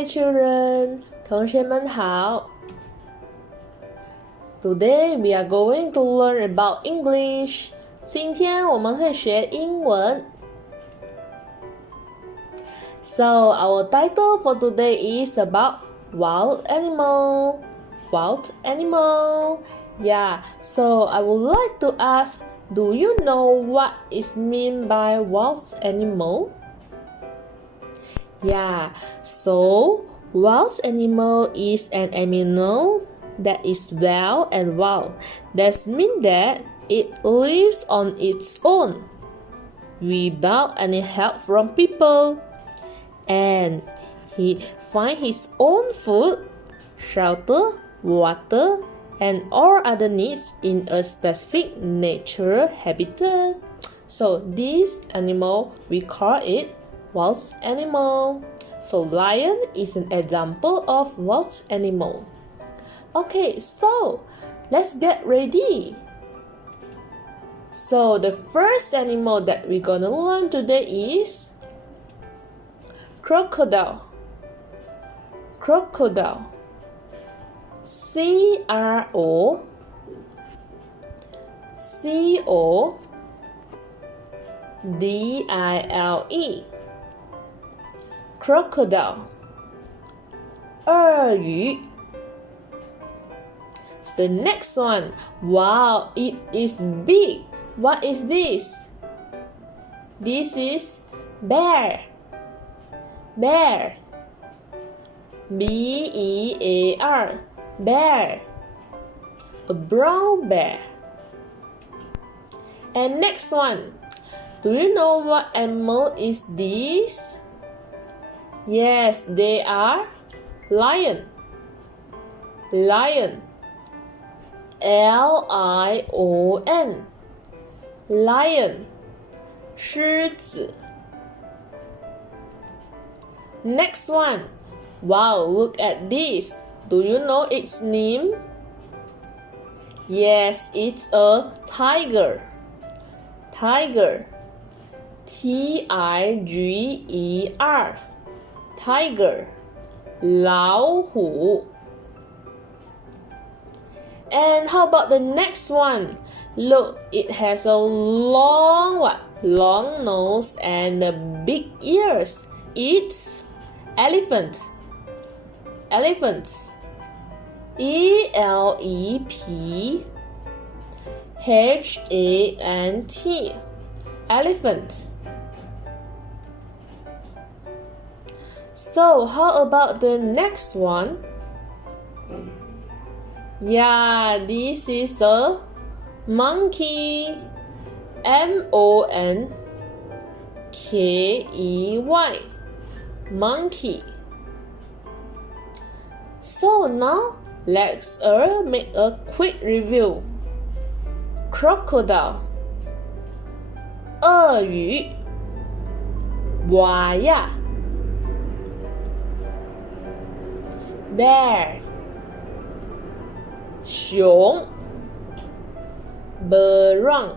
Hi children, 同学们好。Today we are going to learn about English. 今天我们会学英文。So our title for today is about wild animal. Wild animal. Yeah, so I would like to ask, do you know what is meant by wild animal? Yeah, so wild animal is an animal that is wild and wild. That means that it lives on its own without any help from people, and he finds his own food, shelter, water, and all other needs in a specific natural habitat. So this animal, we call it wild animal. So lion is an example of wild animal. Okay, so let's get ready. So the first animal that we're gonna learn today is crocodile. Crocodile. C-R-O-C-O-D-I-L-E. Crocodile. 鳄鱼. So the next one. Wow, it is big. What is this? This is bear. Bear. B-E-A-R. Bear. A brown bear. And next one. Do you know what animal is this? Yes, they are lion. Lion. L-I-O-N. Lion. 狮子. Next one. Wow, look at this. Do you know its name? Yes, it's a tiger. Tiger. T-I-G-E-R. Tiger. 老虎. And how about the next one? Look, it has a long nose and big ears. It's elephant. Elephant. E-L-E-P-H-A-N-T. Elephant. So how about the next one? Yeah, this is a monkey. M-O-N-K-E-Y. Monkey. So now let's make a quick review. Crocodile. 鳄鱼. Buaya. Bear. 熊. Berang.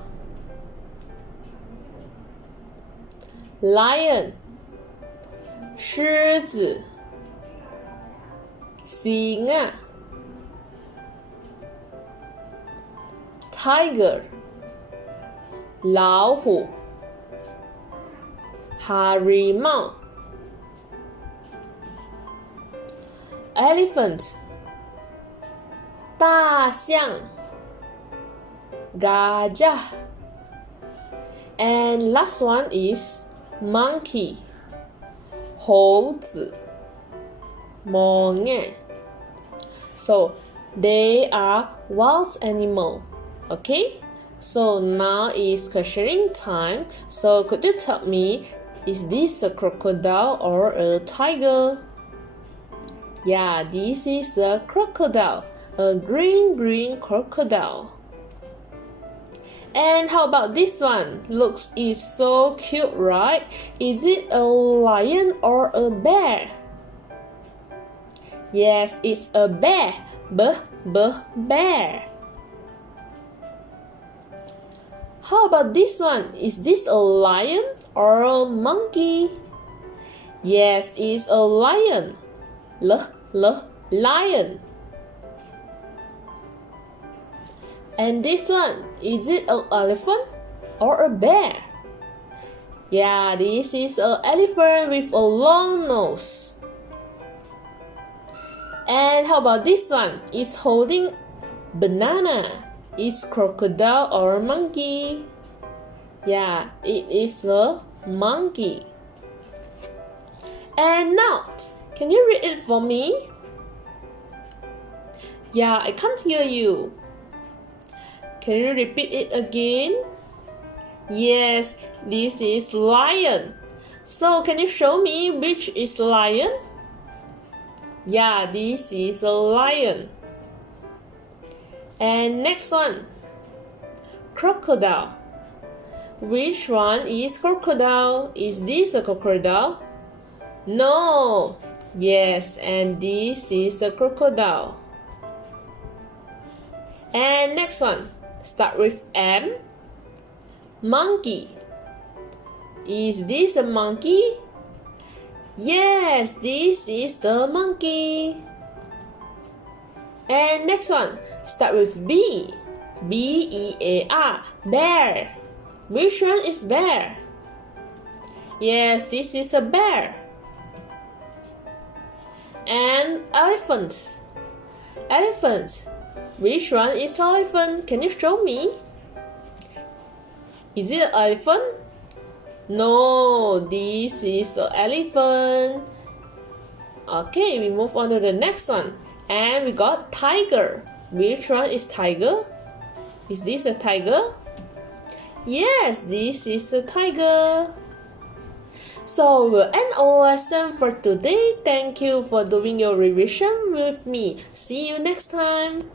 Lion. 狮子. Singa. Tiger. 老虎. Harimau. Elephant. 大象. Gajah. And last one is monkey. 猴子. Monyet. So they are wild animal. Okay? So now is questioning time. So could you tell me, is this a crocodile or a tiger? Yeah, this is a crocodile. A green crocodile. And how about this one? Looks is so cute, right? Is it a lion or a bear? Yes, it's a bear. Bear. How about this one? Is this a lion or a monkey? Yes, it's a lion. lion. And this one, is it an elephant or a bear? Yeah, this is an elephant with a long nose. And how about this one? It's holding banana. It's crocodile or monkey? Yeah, it is a monkey. And now, can you read it for me? Yeah, I can't hear you. Can you repeat it again? Yes, this is lion. So, can you show me which is lion? Yeah, this is a lion. And next one, crocodile. Which one is crocodile? Is this a crocodile? No. Yes, and this is a crocodile. And next one, start with M. Monkey. Is this a monkey? Yes, this is the monkey. And next one, start with B. B-E-A-R, bear. Which one is bear? Yes, this is a bear. And elephant. Elephant. Which one is elephant? Can you show me? Is it an elephant? No, this is an elephant. Okay, we move on to the next one. And we got tiger. Which one is tiger? Is this a tiger? Yes, this is a tiger. So we'll end our lesson for today. Thank you for doing your revision with me. See you next time.